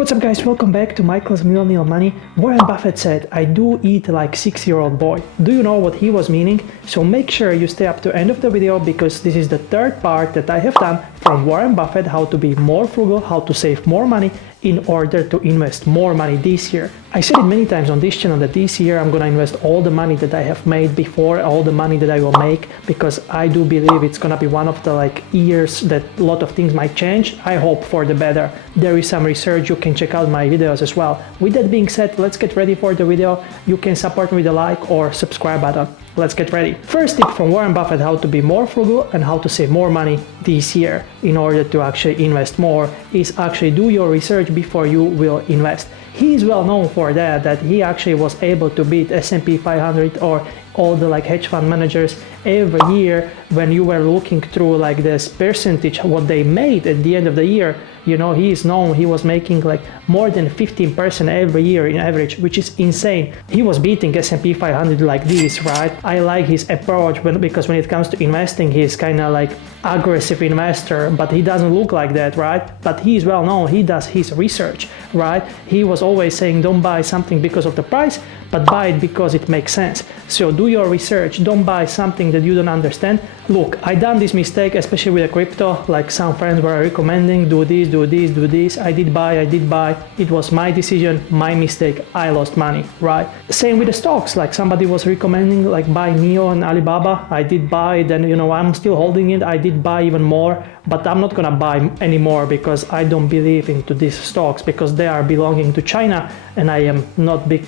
What's up guys, welcome back to Michael's Millennial Money. Warren Buffett said, I do eat like 6-year-old boy. Do you know what he was meaning? So make sure you stay up to the end of the video because this is the third part that I have done from Warren Buffett, how to be more frugal, how to save more money in order to invest more money this year. I said it many times on this channel that this year I'm gonna invest all the money that I have made before, all the money that I will make, because I do believe it's gonna be one of the years that a lot of things might change. I hope for the better. There is some research, you can check out my videos as well. With that being said, let's get ready for the video. You can support me with a like or subscribe button. Let's get ready. First tip from Warren Buffett, how to be more frugal and how to save more money this year in order to actually invest more, is actually do your research before you will invest. He is well known for that he actually was able to beat S&P 500 or all the hedge fund managers every year when you were looking through this percentage what they made at the end of the year. You know, he is known, he was making more than 15% every year in average, which is insane. He was beating S&P 500 like this, right? I like his approach because when it comes to investing, he's kind of aggressive investor, but he doesn't look like that, right? But he is well known, he does his research, right? He was always saying don't buy something because of the price, but buy it because it makes sense. So do your research, don't buy something that you don't understand. Look, I done this mistake, especially with the crypto, some friends were recommending do this, do this, do this. I did buy. It was my decision, my mistake. I lost money, right? Same with the stocks, somebody was recommending buy NIO and Alibaba. I did buy, then I'm still holding it. I did buy even more, but I'm not gonna buy anymore because I don't believe into these stocks because they are belonging to China and I am not big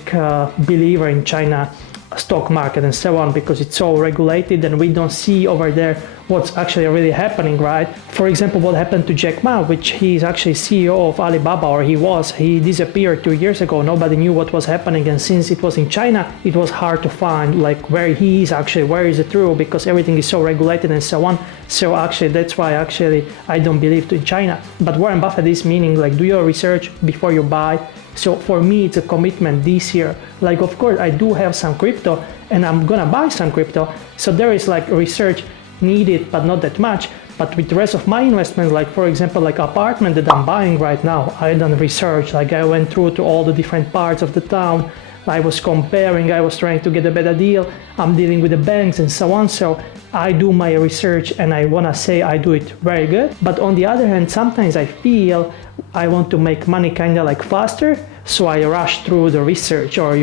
believer in China stock market and so on because it's so regulated and we don't see over there what's actually really happening, right? For example, what happened to Jack Ma, which he is actually CEO of Alibaba, or he disappeared 2 years ago. Nobody knew what was happening, and since it was in China, it was hard to find where he is actually, where is it true, because everything is so regulated and so on. So actually that's why I don't believe in China. But Warren Buffett is meaning do your research before you buy. So for me, it's a commitment this year. Of course, I do have some crypto and I'm gonna buy some crypto. So there is research needed, but not that much. But with the rest of my investments, for example, apartment that I'm buying right now, I done research. I went through to all the different parts of the town. I was comparing, I was trying to get a better deal. I'm dealing with the banks and so on. So I do my research and I wanna say I do it very good. But on the other hand, sometimes I feel I want to make money faster. So I rush through the research, or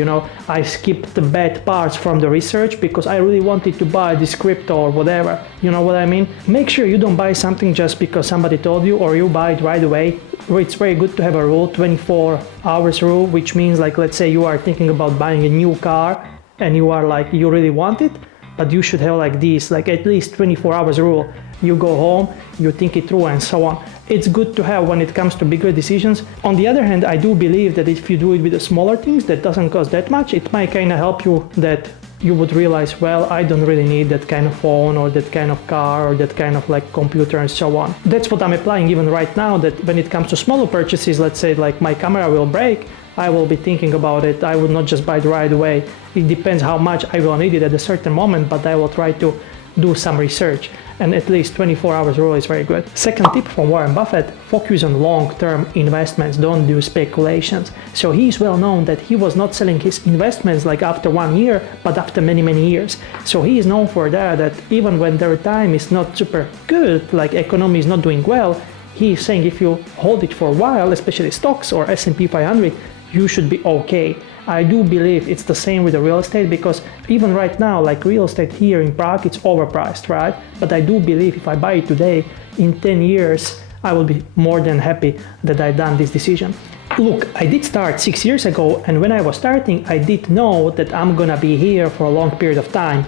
I skip the bad parts from the research because I really wanted to buy this crypto or whatever. You know what I mean? Make sure you don't buy something just because somebody told you, or you buy it right away. It's very good to have a rule, 24 hours rule, which means let's say you are thinking about buying a new car and you are you really want it, but you should have this, at least 24 hours rule. You go home, you think it through and so on. It's good to have when it comes to bigger decisions. On the other hand, I do believe that if you do it with the smaller things that doesn't cost that much, it might help you that you would realize, well, I don't really need that kind of phone or that kind of car or that kind of computer and so on. That's what I'm applying even right now, that when it comes to smaller purchases, let's say my camera will break, I will be thinking about it. I will not just buy it right away. It depends how much I will need it at a certain moment, but I will try to do some research. And at least 24 hours rule is very good. Second tip from Warren Buffett, focus on long-term investments, don't do speculations. So he is well known that he was not selling his investments after 1 year, but after many years. So he is known for that even when their time is not super good, economy is not doing well, he is saying if you hold it for a while, especially stocks or S&P 500, you should be okay. I do believe it's the same with the real estate because even right now, real estate here in Prague, it's overpriced, right? But I do believe if I buy it today, in 10 years, I will be more than happy that I done this decision. Look, I did start 6 years ago, and when I was starting, I did know that I'm gonna be here for a long period of time.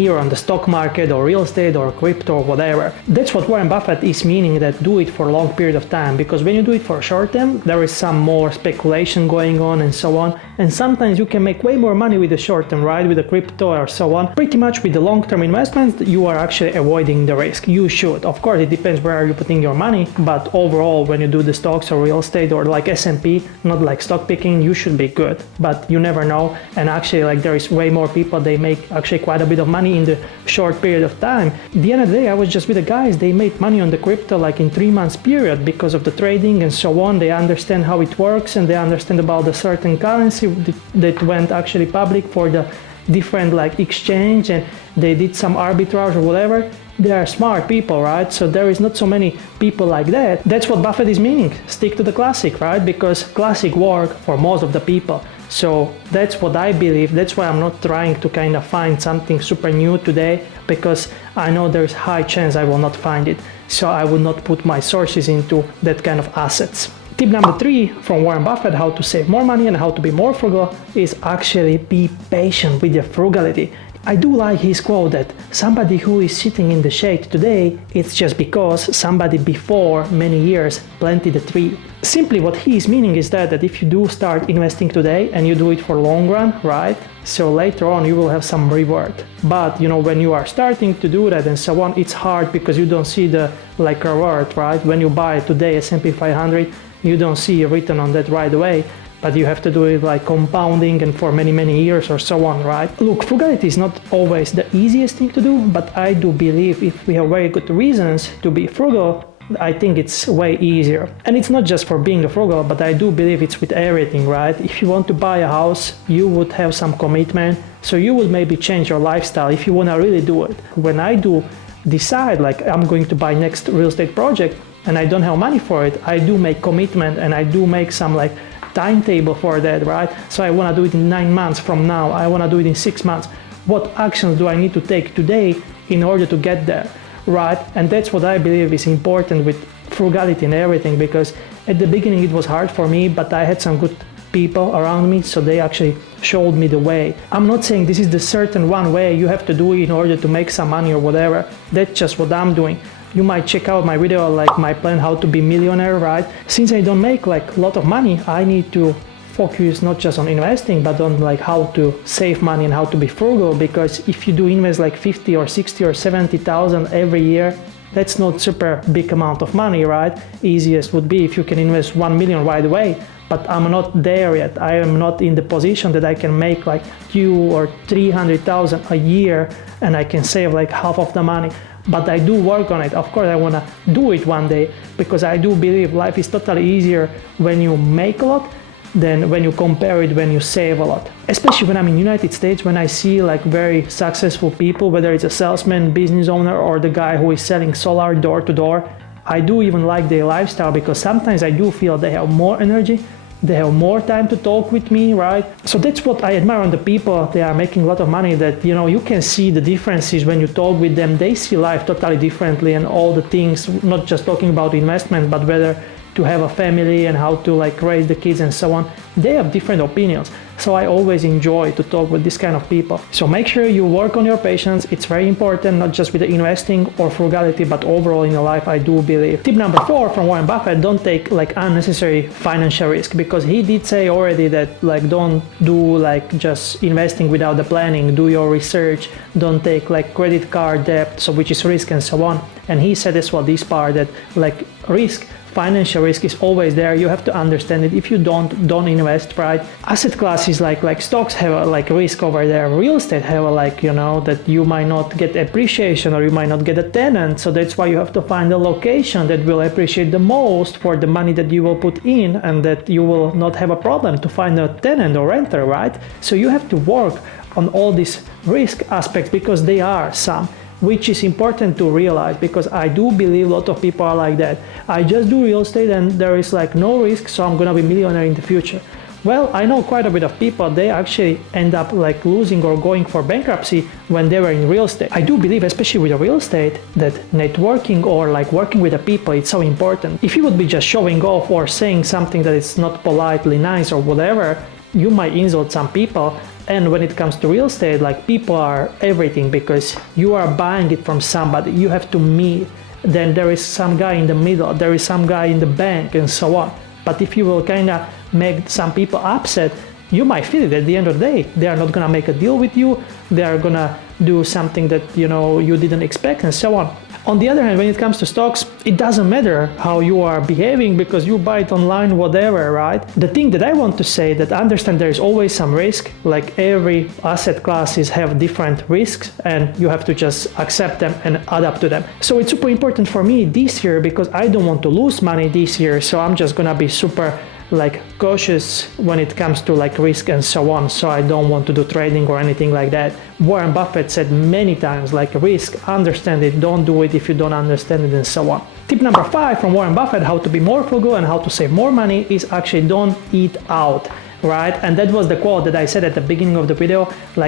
Here on the stock market or real estate or crypto or whatever. That's what Warren Buffett is meaning, that do it for a long period of time, because when you do it for a short term, there is some more speculation going on and so on. And sometimes you can make way more money with the short term, right? With the crypto or so on. Pretty much with the long-term investments, you are actually avoiding the risk. You should. Of course, it depends where you're putting your money, but overall, when you do the stocks or real estate or S&P, not like stock picking, you should be good, but you never know. And actually, like, there is way more people, they make actually quite a bit of money in the short period of time. At the end of the day, I was just with the guys, they made money on the crypto like in 3 months period because of the trading and so on. They understand how it works and they understand about the certain currency that went actually public for the different like exchange, and they did some arbitrage or whatever. They are smart people, right? So there is not so many people like that. That's what Buffett is meaning. Stick to the classic, right? Because classic work for most of the people. So that's what I believe. That's why I'm not trying to kind of find something super new today, because I know there's high chance I will not find it. So I will not put my sources into that kind of assets. Tip number 3 from Warren Buffett, how to save more money and how to be more frugal, is actually be patient with your frugality. I do like his quote that somebody who is sitting in the shade today, it's just because somebody before many years planted a tree. Simply what he is meaning is that if you do start investing today and you do it for long run, right? So later on you will have some reward. But you know, when you are starting to do that and so on, it's hard because you don't see the like reward, right? When you buy today S&P 500, you don't see a return on that right away. But you have to do it like compounding and for many, many years or so on, right? Look, frugality is not always the easiest thing to do, but I do believe if we have very good reasons to be frugal, I think it's way easier. And it's not just for being frugal, but I do believe it's with everything, right? If you want to buy a house, you would have some commitment, so you will maybe change your lifestyle if you want to really do it. When I do decide like I'm going to buy next real estate project and I don't have money for it, I do make commitment and I do make some like timetable for that, right? So I want to do it in 9 months from now. I want to do it in 6 months. What actions do I need to take today in order to get there, right? And that's what I believe is important with frugality and everything, because at the beginning it was hard for me, but I had some good people around me, so they actually showed me the way. I'm not saying this is the certain one way you have to do in order to make some money or whatever. That's just what I'm doing. You might check out my video, like my plan how to be millionaire, right? Since I don't make like a lot of money, I need to focus not just on investing, but on like how to save money and how to be frugal. Because if you do invest like 50 or 60 or 70,000 every year, that's not super big amount of money, right? Easiest would be if you can invest 1 million right away. But I'm not there yet. I am not in the position that I can make like 200,000 or 300,000 a year and I can save like half of the money. But I do work on it. Of course, I want to do it one day, because I do believe life is totally easier when you make a lot than when you compare it when you save a lot. Especially when I'm in United States, when I see like very successful people, whether it's a salesman, business owner, or the guy who is selling solar door to door, I do even like their lifestyle, because sometimes I do feel they have more energy, they have more time to talk with me, right? So that's what I admire on the people. They are making a lot of money, that, you know, you can see the differences when you talk with them. They see life totally differently, and all the things, not just talking about investment, but whether to have a family and how to like raise the kids and so on. They have different opinions. So I always enjoy to talk with this kind of people. So make sure you work on your patience. It's very important, not just with the investing or frugality, but overall in your life, I do believe. Tip number 4 from Warren Buffett, don't take like unnecessary financial risk, because he did say already that like don't do like just investing without the planning, do your research, don't take like credit card debt, so which is risk and so on. And he said as well this part that like risk, financial risk is always there. You have to understand it. If you don't invest, right? Asset classes like stocks have a like risk over there. Real estate have a like, you know, that you might not get appreciation or you might not get a tenant. So that's why you have to find a location that will appreciate the most for the money that you will put in, and that you will not have a problem to find a tenant or renter, right? So you have to work on all these risk aspects, because they are some, which is important to realize, because I do believe a lot of people are like that. I just do real estate and there is like no risk, so I'm gonna be millionaire in the future. Well, I know quite a bit of people, they actually end up like losing or going for bankruptcy when they were in real estate. I do believe, especially with the real estate, that networking or like working with the people, it's so important. If you would be just showing off or saying something that is not politely nice or whatever, you might insult some people. And when it comes to real estate, like people are everything, because you are buying it from somebody, you have to meet, then there is some guy in the middle, there is some guy in the bank and so on. But if you will kind of make some people upset, you might feel it at the end of the day. They are not going to make a deal with you. They are going to do something that, you know, you didn't expect and so on. On the other hand, when it comes to stocks, it doesn't matter how you are behaving because you buy it online, whatever, right? The thing that I want to say that I understand there is always some risk, like every asset classes have different risks and you have to just accept them and adapt to them. So it's super important for me this year because I don't want to lose money this year. So I'm just gonna be super cautious when it comes to risk and so on. So I don't want to do trading or anything like that. Warren Buffett said many times risk, understand it, don't do it if you don't understand it, and so on. Tip number 5 from Warren Buffett, how to be more frugal and how to save more money, is actually don't eat out. Right? And that was the quote that I said at the beginning of the video.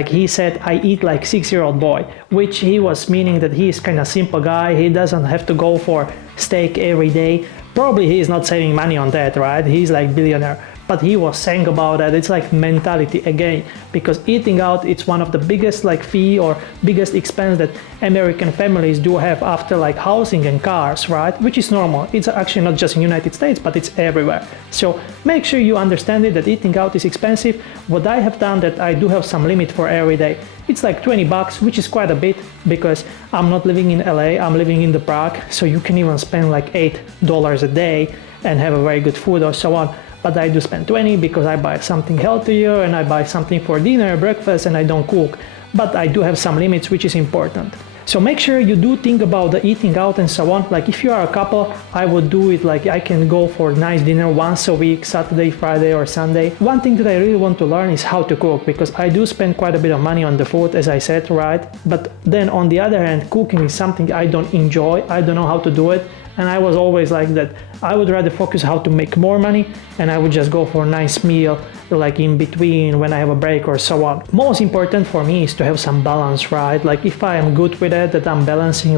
He said, I eat like 6-year-old boy, which he was meaning that he is kind of simple guy. He doesn't have to go for steak every day. Probably he is not saving money on that, right? He's billionaire. But he was saying about that it's mentality again, because eating out, it's one of the biggest fee or biggest expense that American families do have after housing and cars, right? Which is normal. It's actually not just in United States, but it's everywhere. So make sure you understand it, that eating out is expensive. What I have done, that I do have some limit for every day. It's $20, which is quite a bit because I'm not living in LA, I'm living in the Prague. So you can even spend $8 a day and have a very good food or so on. But I do spend 20 because I buy something healthier and I buy something for dinner, breakfast, and I don't cook. But I do have some limits, which is important. So make sure you do think about the eating out and so on. If you are a couple, I would do it I can go for nice dinner once a week, Saturday, Friday, or Sunday. One thing that I really want to learn is how to cook, because I do spend quite a bit of money on the food, as I said, right? But then on the other hand, cooking is something I don't enjoy. I don't know how to do it. And I was always like that. I would rather focus how to make more money, and I would just go for a nice meal in between when I have a break or so on. Most important for me is to have some balance, right? If I am good with it, that I'm balancing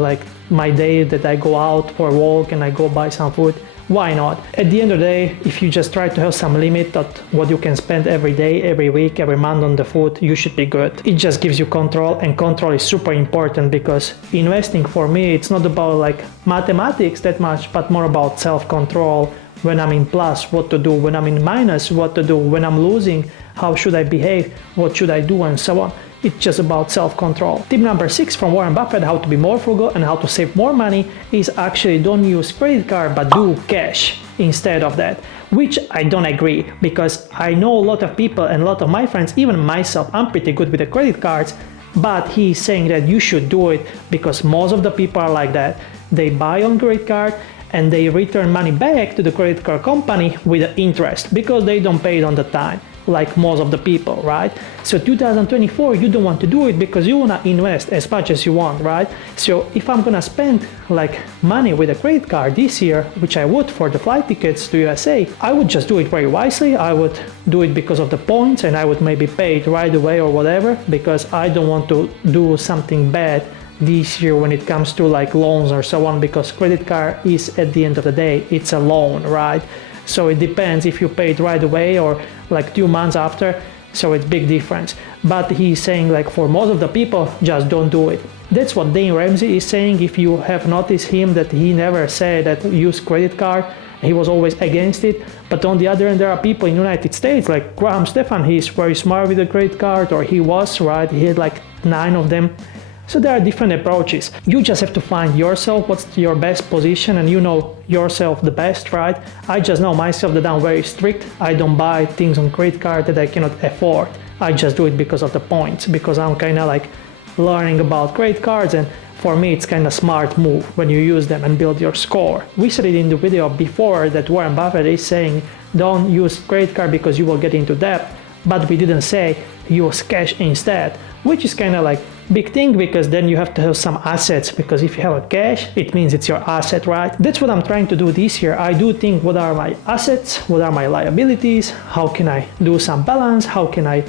my day, that I go out for a walk and I go buy some food, why not? At the end of the day, if you just try to have some limit at what you can spend every day, every week, every month on the food, you should be good. It just gives you control, and control is super important because investing for me, it's not about mathematics that much, but more about self-control. When I'm in plus, what to do. When I'm in minus, what to do. When I'm losing, how should I behave, what should I do, and so on. It's just about self-control. Tip number 6 from Warren Buffett, how to be more frugal and how to save more money, is actually don't use credit card but do cash instead of that. Which I don't agree, because I know a lot of people and a lot of my friends, even myself, I'm pretty good with the credit cards, but he's saying that you should do it because most of the people are like that. They buy on credit card and they return money back to the credit card company with the interest because they don't pay it on the time, like most of the people, right? So 2024, you don't want to do it because you want to invest as much as you want, right? So if I'm gonna spend money with a credit card this year, which I would for the flight tickets to USA, I would just do it very wisely. I would do it because of the points, and I would maybe pay it right away or whatever, because I don't want to do something bad this year when it comes to loans or so on, because credit card is, at the end of the day, it's a loan, right? So it depends if you pay it right away or 2 months after, so it's big difference. But he's saying for most of the people, just don't do it. That's what Dane Ramsey is saying. If you have noticed him, that he never said that use credit card, he was always against it. But on the other hand, there are people in the United States like Graham Stephan, he's very smart with the credit card, or he was, right? He had 9 of them. So there are different approaches. You just have to find yourself, what's your best position, and you know yourself the best, right? I just know myself that I'm very strict. I don't buy things on credit card that I cannot afford. I just do it because of the points, because I'm kind of learning about credit cards, and for me it's kind of smart move when you use them and build your score. We said it in the video before that Warren Buffett is saying don't use credit card because you will get into debt, but we didn't say use cash instead, which is kind of big thing, because then you have to have some assets, because if you have a cash, it means it's your asset, right? That's what I'm trying to do this year. I do think, what are my assets, what are my liabilities, how can I do some balance, how can I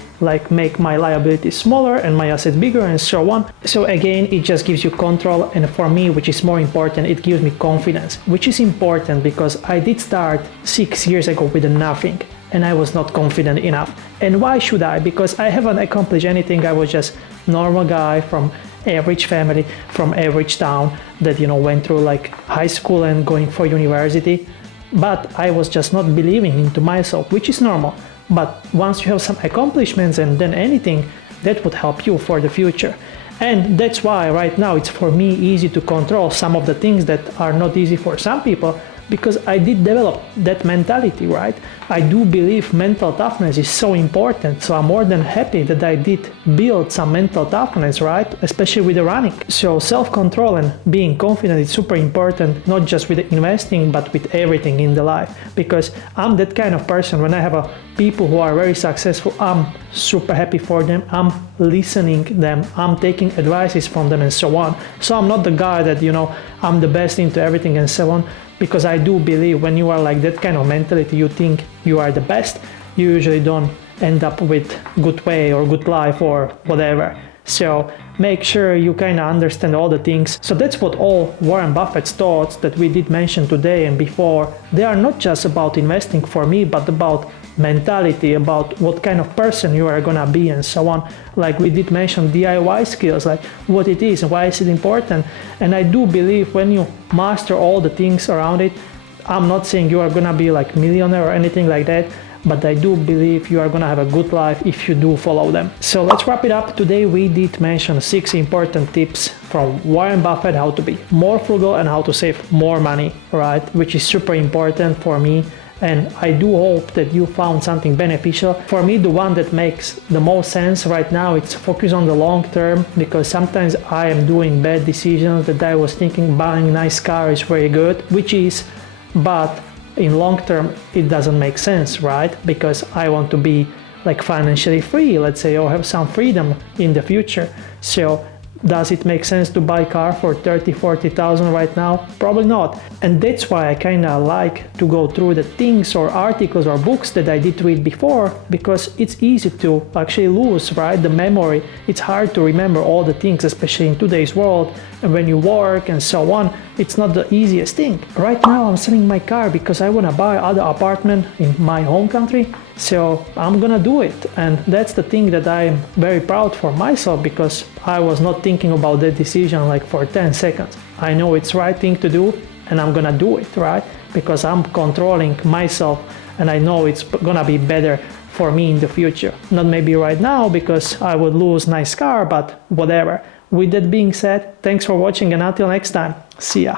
make my liabilities smaller and my assets bigger, and so on. So again, it just gives you control, and for me, which is more important, it gives me confidence, which is important because I did start 6 years ago with nothing, and I was not confident enough. And why should I? Because I haven't accomplished anything. I was just normal guy from average family, from average town that went through high school and going for university. But I was just not believing into myself, which is normal. But once you have some accomplishments, and then anything that would help you for the future. And that's why right now it's for me easy to control some of the things that are not easy for some people, because I did develop that mentality, right? I do believe mental toughness is so important, so I'm more than happy that I did build some mental toughness, right? Especially with the running. So self-control and being confident is super important, not just with investing, but with everything in the life. Because I'm that kind of person, when I have people who are very successful, I'm super happy for them, I'm listening them, I'm taking advices from them and so on. So I'm not the guy that, I'm the best into everything and so on. Because I do believe when you are like that kind of mentality, you think you are the best, you usually don't end up with good way or good life or whatever. So make sure you kind of understand all the things. So that's what all Warren Buffett's thoughts that we did mention today and before, they are not just about investing for me, but about mentality, about what kind of person you are gonna be and so on. Like we did mention DIY skills, like what it is and why is it important. And I do believe when you master all the things around it, I'm not saying you are gonna be like millionaire or anything like that, but I do believe you are gonna have a good life if you do follow them. So let's wrap it up. Today we did mention 6 important tips from Warren Buffett, how to be more frugal and how to save more money, right? Which is super important for me. And I do hope that you found something beneficial. For me, the one that makes the most sense right now, it's focus on the long term, because sometimes I am doing bad decisions that I was thinking buying a nice car is very good, which is, but in long term, it doesn't make sense, right? Because I want to be like financially free, let's say, or have some freedom in the future. So does it make sense to buy a car for 30,000-40,000 right now? Probably not. And that's why I kind of like to go through the things or articles or books that I did read before, because it's easy to actually lose, right? The memory. It's hard to remember all the things, especially in today's world. And when you work and so on, it's not the easiest thing. Right now I'm selling my car because I want to buy other apartment in my home country. So I'm gonna do it, and that's the thing that I'm very proud for myself, because I was not thinking about that decision like for 10 seconds. I know it's the right thing to do and I'm gonna do it, right? Because I'm controlling myself and I know it's gonna be better for me in the future. Not maybe right now because I would lose nice car, but whatever. With that being said, thanks for watching and until next time, see ya.